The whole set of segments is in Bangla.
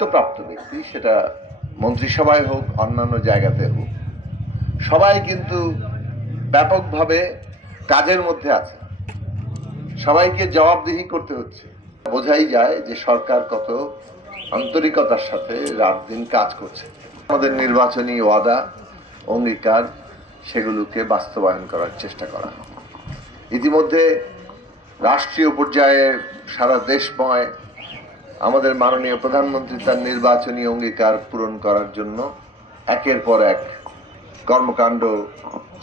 দায়িত্বপ্রাপ্ত ব্যক্তি, সেটা মন্ত্রিসভায় হোক অন্যান্য জায়গাতে হোক, সবাই কিন্তু ব্যাপকভাবে কাজের মধ্যে আছে। সবাইকে জবাবদিহি করতে হচ্ছে। বোঝাই যায় যে সরকার কত আন্তরিকতার সাথে রাত দিন কাজ করছে। আমাদের নির্বাচনী ওয়াদা অঙ্গীকার সেগুলোকে বাস্তবায়ন করার চেষ্টা করা। ইতিমধ্যে রাষ্ট্রীয় পর্যায়ে সারা দেশময় আমাদের মাননীয় প্রধানমন্ত্রী তার নির্বাচনী অঙ্গীকার পূরণ করার জন্য একের পর এক কর্মকাণ্ড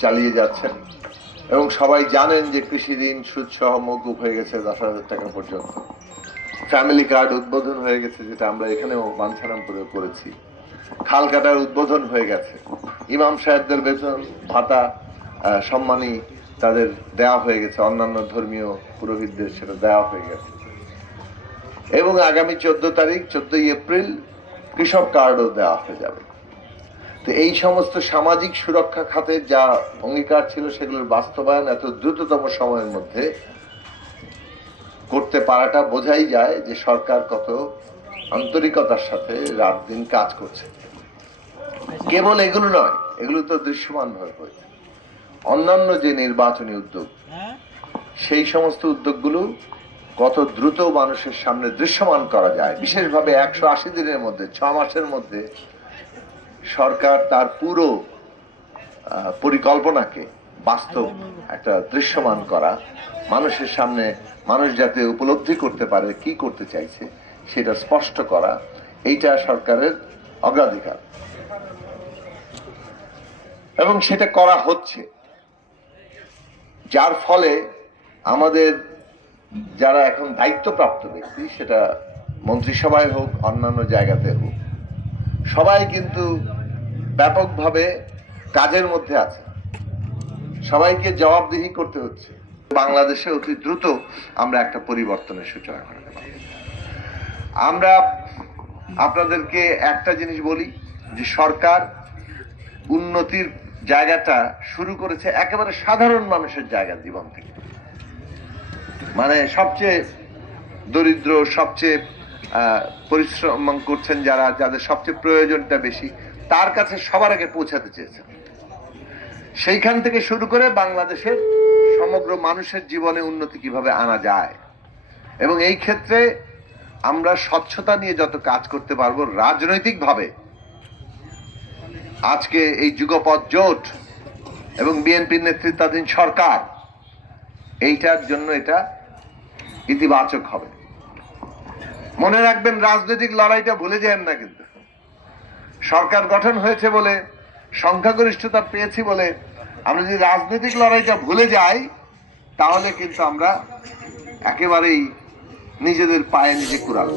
চালিয়ে যাচ্ছেন এবং সবাই জানেন যে কৃষি ঋণ সুদসহ মওকুফ হয়ে গেছে 10,000 টাকা পর্যন্ত। ফ্যামিলি কার্ড উদ্বোধন হয়ে গেছে, যেটা আমরা এখানেও বাঞ্ছারামপুরে করেছি। খাল কাটার উদ্বোধন হয়ে গেছে। ইমাম সাহেবদের বেতন ভাতা সম্মানী তাদের দেওয়া হয়ে গেছে, অন্যান্য ধর্মীয় পুরোহিতদের সেটা দেওয়া হয়ে গেছে। এবং আগামী 14 এপ্রিল কৃষক কার্ডও দেওয়া হয়ে যাবে। তো এই সমস্ত সামাজিক সুরক্ষা খাতের যা অঙ্গীকার ছিল সেগুলোর বাস্তবায়ন এত দ্রুততম সময়ের মধ্যে করতে পারাটা বোঝাই যায় যে সরকার কত আন্তরিকতার সাথে রাত দিন কাজ করছে। কেবল এগুলো নয়, এগুলো তো দৃশ্যমান ভাবে হয়েছে। অন্যান্য যে নির্বাচনী উদ্যোগ, সেই সমস্ত উদ্যোগগুলো কত দ্রুত মানুষের সামনে দৃশ্যমান করা যায়। বিশেষভাবে 180 দিনের মধ্যে, 6 মাসের মধ্যে সরকার তার পুরো পরিকল্পনাকে বাস্তব একটা দৃশ্যমান করা, মানুষের সামনে মানুষ যাতে উপলব্ধি করতে পারে কি করতে চাইছে সেটা স্পষ্ট করা, এইটা সরকারের অগ্রাধিকার এবং সেটা করা হচ্ছে। যার ফলে আমাদের যারা এখন দায়িত্বপ্রাপ্ত ব্যক্তি, সেটা মন্ত্রিসভায় হোক অন্যান্য জায়গাতে হোক, সবাই কিন্তু ব্যাপকভাবে কাজের মধ্যে আছে। সবাইকে জবাবদিহি করতে হচ্ছে। বাংলাদেশে অতি দ্রুত আমরা একটা পরিবর্তনের সূচনা করতে পারি। আমরা আপনাদেরকে একটা জিনিস বলি যে সরকার উন্নতির জায়গাটা শুরু করেছে একেবারে সাধারণ মানুষের জায়গা, জীবন থেকে। মানে সবচেয়ে দরিদ্র, সবচেয়ে পরিশ্রম করছেন যারা, যাদের সবচেয়ে প্রয়োজনটা বেশি, তার কাছে সবার আগে পৌঁছাতে চেয়েছেন। সেইখান থেকে শুরু করে বাংলাদেশের সমগ্র মানুষের জীবনে উন্নতি কিভাবে আনা যায়, এবং এই ক্ষেত্রে আমরা স্বচ্ছতা নিয়ে যত কাজ করতে পারবো রাজনৈতিকভাবে, আজকে এই যুগপৎ জোট এবং বিএনপির নেতৃত্বাধীন সরকার এইটার জন্য এটা ইতিবাচক হবে। মনে রাখবেন, রাজনৈতিক লড়াইটা ভুলে যাবেন না। কিন্তু সরকার গঠন হয়েছে বলে, সংখ্যাগরিষ্ঠতা পেয়েছি বলে আমরা যদি রাজনৈতিক লড়াইটা ভুলে যাই, তাহলে কিন্তু আমরা একেবারেই নিজেদের পায়ে নিজে কুড়াল।